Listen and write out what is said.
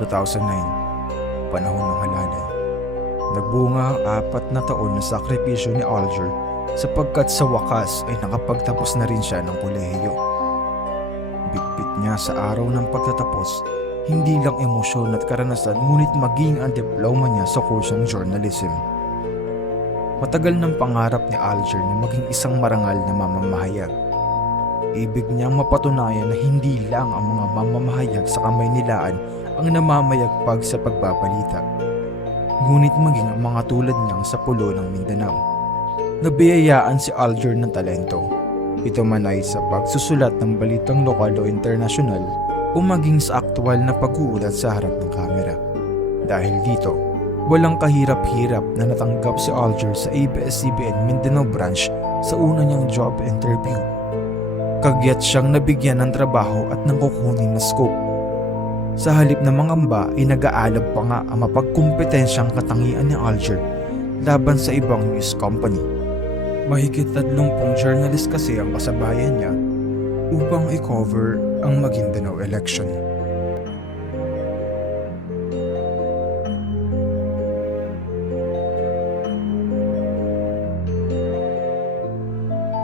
2009, panahon ng halalay. Nagbunga ang 4 na taon na sakripisyo ni Alger sapagkat sa wakas ay nakapagtapos na rin siya ng kolehiyo. Bitbit niya sa araw ng pagtatapos, hindi lang emosyon at karanasan ngunit maging ang diploma niya sa kursong journalism. Matagal ng pangarap ni Alger na maging isang marangal na mamamahayag. Ibig niyang mapatunayan na hindi lang ang mga mamamahayag sa Kamaynilaan ang namamayagpag sa pagbabalita, ngunit maging ang mga tulad niyang sa pulo ng Mindanao. Nabiyayaan si Alger ng talento. Ito man ay sa pagsusulat ng balitang lokal o internasyonal o maging sa aktwal na pag-uulat sa harap ng kamera. Dahil dito, walang kahirap-hirap na natanggap si Alger sa ABS-CBN Mindanao branch sa una niyang job interview. Kagyat siyang nabigyan ng trabaho at ng kukunin na scope. Sa halip na mangamba ay nag-aalab pa nga ang mapagkumpetensyang katangian ni Alger laban sa ibang news company. Mahigit 30 journalist kasi ang kasabayan niya upang i-cover ang Maguindanao election.